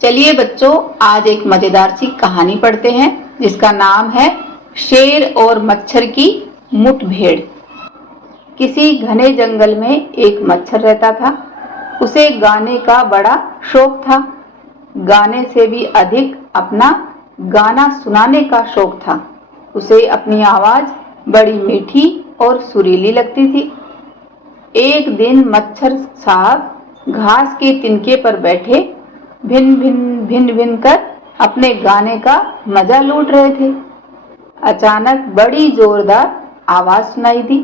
चलिए बच्चों, आज एक मजेदार सी कहानी पढ़ते हैं जिसका नाम है शेर और मच्छर की मुठभेड़। किसी घने जंगल में एक मच्छर रहता था। उसे गाने का बड़ा शौक था। गाने से भी अधिक अपना गाना सुनाने का शौक था। उसे अपनी आवाज बड़ी मीठी और सुरीली लगती थी। एक दिन मच्छर साहब घास के तिनके पर बैठे भिन भिन कर अपने गाने का मजा लूट रहे थे। अचानक बड़ी जोरदार आवाज सुनाई दी।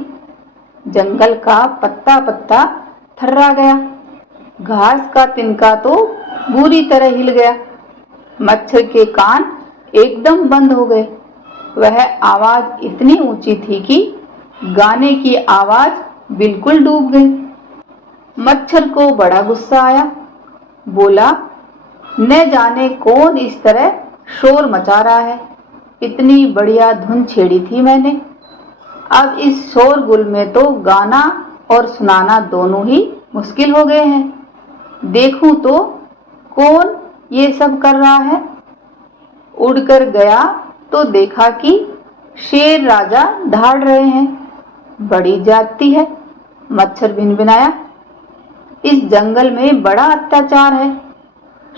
जंगल का पत्ता पत्ता थर्रा गया। घास का तिनका तो बुरी तरह हिल गया। मच्छर के कान एकदम बंद हो गए। वह आवाज इतनी ऊंची थी कि गाने की आवाज बिल्कुल डूब गई। मच्छर को बड़ा गुस्सा आया। बोला, न जाने कौन इस तरह शोर मचा रहा है। इतनी बढ़िया धुन छेड़ी थी मैंने। अब इस शोरगुल में तो गाना और सुनाना दोनों ही मुश्किल हो गए हैं। देखूं तो कौन ये सब कर रहा है। उड़कर गया तो देखा कि शेर राजा दहाड़ रहे हैं। बड़ी जाती है। मच्छर भिनभिनाया, इस जंगल में बड़ा अत्याचार है।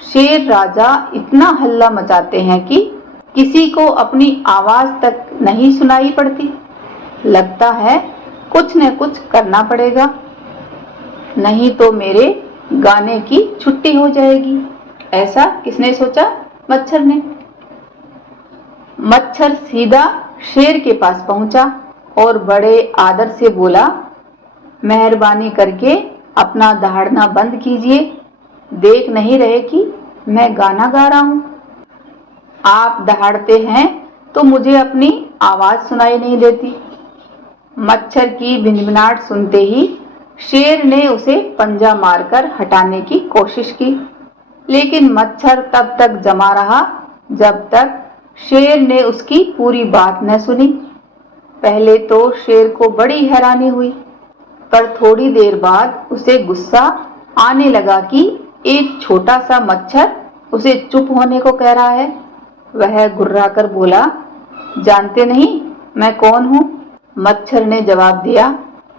शेर राजा इतना हल्ला मचाते हैं कि किसी को अपनी आवाज तक नहीं सुनाई पड़ती। लगता है कुछ न कुछ करना पड़ेगा, नहीं तो मेरे गाने की छुट्टी हो जाएगी। ऐसा किसने सोचा? मच्छर ने। मच्छर सीधा शेर के पास पहुंचा और बड़े आदर से बोला, मेहरबानी करके अपना दहाड़ना बंद कीजिए। देख नहीं रहे कि मैं गाना गा रहा हूं। आप दहाड़ते हैं तो मुझे अपनी आवाज सुनाई नहीं देती। मच्छर की भिनभिनाहट सुनते ही शेर ने उसे पंजा मारकर हटाने की कोशिश की, लेकिन मच्छर तब तक जमा रहा जब तक शेर ने उसकी पूरी बात न सुनी। पहले तो शेर को बड़ी हैरानी हुई, पर थोड़ी देर बाद उसे गुस्सा आने लगा कि एक छोटा सा मच्छर उसे चुप होने को कह रहा है। वह गुर्राकर बोला, जानते नहीं मैं कौन हूँ? मच्छर ने जवाब दिया,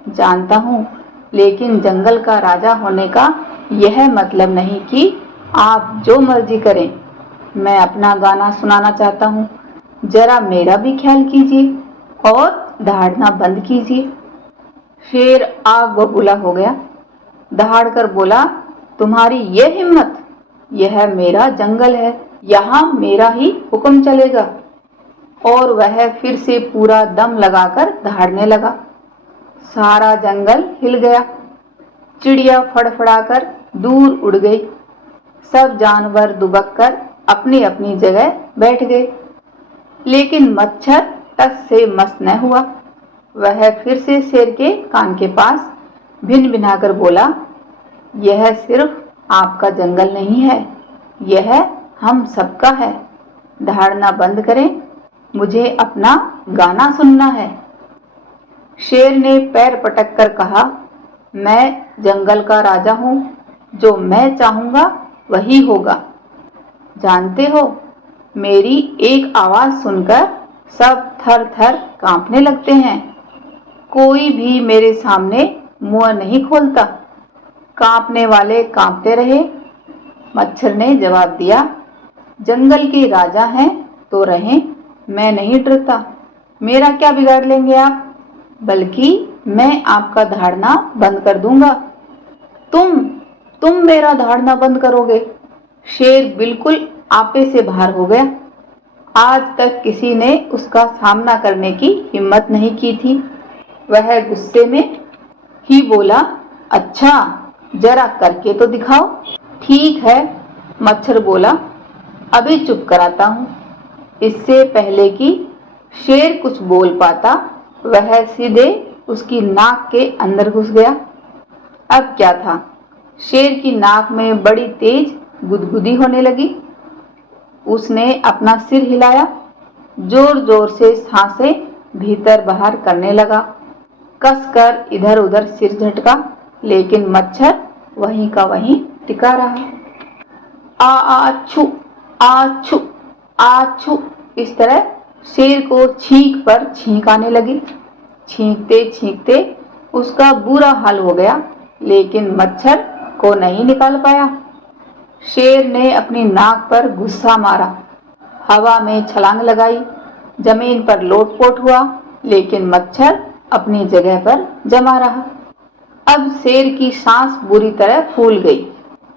जानता हूँ, लेकिन जंगल का राजा होने का यह मतलब नहीं कि आप जो मर्जी करें। मैं अपना गाना सुनाना चाहता हूँ। जरा मेरा भी ख्याल कीजिए और दहाड़ना बंद कीजिए। शेर आग बबूला हो गया। दहाड़ कर बोला, तुम्हारी ये हिम्मत? यह मेरा जंगल है, यहाँ मेरा ही हुक्म चलेगा। और वह फिर से पूरा दम लगाकर दहाड़ने लगा। सारा जंगल हिल गया। चिड़िया फड़फड़ाकर दूर उड़ गई। सब जानवर दुबककर अपनी अपनी जगह बैठ गए, लेकिन मच्छर टस से मस न हुआ। वह फिर से शेर के कान के पास भिन भिनाकर बोला, यह सिर्फ आपका जंगल नहीं है, यह हम सबका है। दहाड़ना बंद करें, मुझे अपना गाना सुनना है। शेर ने पैर पटक कर कहा, मैं जंगल का राजा हूँ, जो मैं चाहूंगा वही होगा। जानते हो, मेरी एक आवाज सुनकर सब थर थर कांपने लगते हैं। कोई भी मेरे सामने मुंह नहीं खोलता। कांपने वाले कांपते रहे। मच्छर ने जवाब दिया, जंगल के राजा हैं तो रहें, मैं नहीं डरता। मेरा क्या बिगाड़ लेंगे आप? बल्कि मैं आपका दहाड़ना बंद कर दूंगा। तुम मेरा दहाड़ना बंद करोगे? शेर बिल्कुल आपे से बाहर हो गया। आज तक किसी ने उसका सामना करने की हिम्मत नहीं की थी। वह गुस्से में ही बोला, अच्छा जरा करके तो दिखाओ। ठीक है, मच्छर बोला, अभी चुप कराता हूँ। इससे पहले कि शेर कुछ बोल पाता, वह सीधे उसकी नाक के अंदर घुस गया। अब क्या था, शेर की नाक में बड़ी तेज गुदगुदी होने लगी। उसने अपना सिर हिलाया, जोर जोर से सांसें भीतर बाहर करने लगा। कसकर इधर उधर सिर झटका, लेकिन मच्छर वहीं का वहीं टिका रहा। आछू आछू आछू। इस तरह शेर को छींक पर छींक आने लगी। छींकते छींकते उसका बुरा हाल हो गया, लेकिन मच्छर को नहीं निकाल पाया। शेर ने अपनी नाक पर गुस्सा मारा, हवा में छलांग लगाई, जमीन पर लोटपोट हुआ, लेकिन मच्छर अपनी जगह पर जमा रहा। अब शेर की सांस बुरी तरह फूल गई,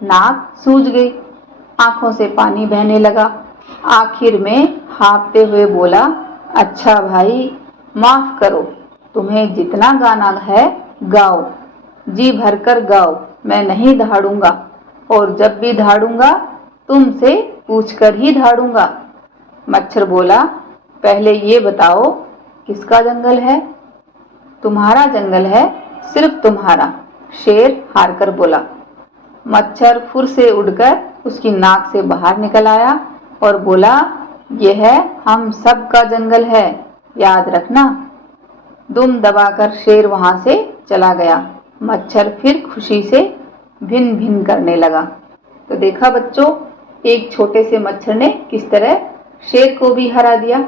नाक सूज गई, आंखों से पानी बहने लगा। आखिर में हाँफते हुए बोला, अच्छा भाई, माफ करो, तुम्हें जितना गाना है गाओ, जी भरकर गाओ, मैं नहीं दहाड़ूंगा, और जब भी दहाड़ूंगा तुमसे पूछकर ही दहाड़ूंगा। मच्छर बोला, पहले ये बताओ किसका जंगल है? तुम्हारा जंगल है, सिर्फ तुम्हारा, शेर हार कर बोला। मच्छर फुर से उड़कर उसकी नाक से बाहर निकल आया और बोला, यह हम सब का जंगल है, याद रखना। दुम दबाकर शेर वहां से चला गया। मच्छर फिर खुशी से भिन भिन करने लगा। तो देखा बच्चों, एक छोटे से मच्छर ने किस तरह शेर को भी हरा दिया।